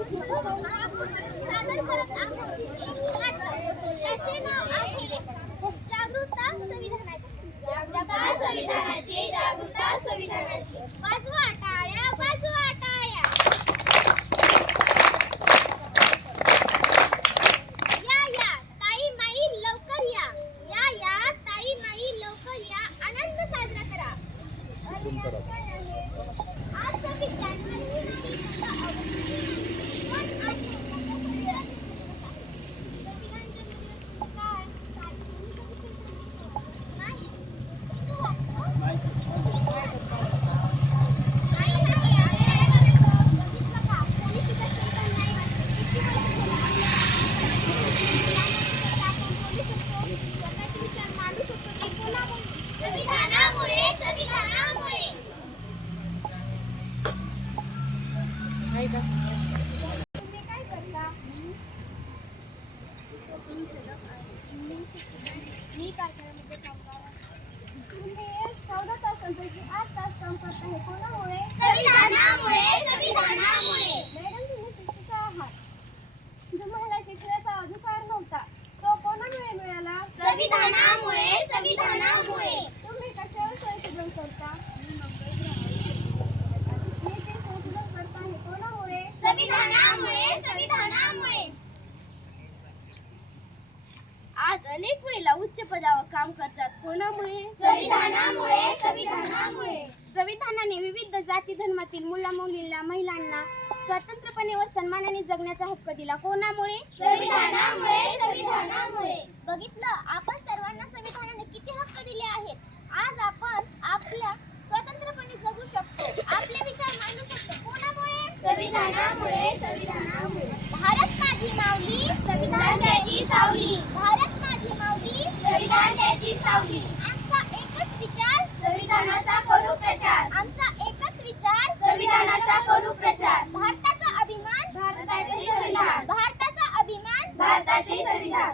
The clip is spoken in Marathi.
सादर करत आहोत एक नाटक. त्याचे नाव आहे जागरूकता संविधानाची. जागरूकता संविधानाची, जागरूकता संविधानाची. वाजवा टाळ्या, वाजवा टाळ्या. या ताई माई लवकर या. या ताई माई लवकर या. आनंद साजरा करा. आज 26 जानेवारी नाही, फक्त ऑगस्ट नाही. पण आज तुम्ही काय करता? मी कारखान्यामध्ये काम करते. तुम्ही 14 तासांपैकी 8 तास काम करत आहे. कोणामुळे? संविधानामुळे. संविधानामुळे. मॅडम, तुम्ही शिक्षिका आहात. तुम्हाला शिक्षणाचा अधिकार नव्हता, तो कोणामुळे मिळाला? संविधानामुळे. संविधानामुळे. तुम्ही कशावर संशोधन करता? संविधानामुळे. संविधानामुळे. आज अनेक महिला उच्च पदावर काम करतात. कोणामुळे? संविधानामुळे. संविधानामुळे. संविधानाने विविध जाती धर्मातील मुला मुलींना महिलांना स्वतंत्रपणे व सन्मानाने जगण्याचा हक्क दिला. कोणामुळे? संविधानामुळे. संविधानामुळे. बघितलं, आपण सर्वांना संविधानाने किती हक्क दिले आहेत. आज आपण आपल्या स्वतंत्रपणे जगू शकतो, आपले विचार मांडू शकतो. कोणामुळे? संविधानामुळे. संविधानामुळे. भारत माझी माऊली, संविधान त्याची सावली. भारत माझी माऊली, संविधान त्याची सावली. आमचा एकच विचार, संविधानाचा करू प्रचार. आमचा एकच विचार, संविधानाचा करू प्रचार. भारताचा अभिमान, भारताचे संविधान. भारताचा अभिमान, भारताचे संविधान.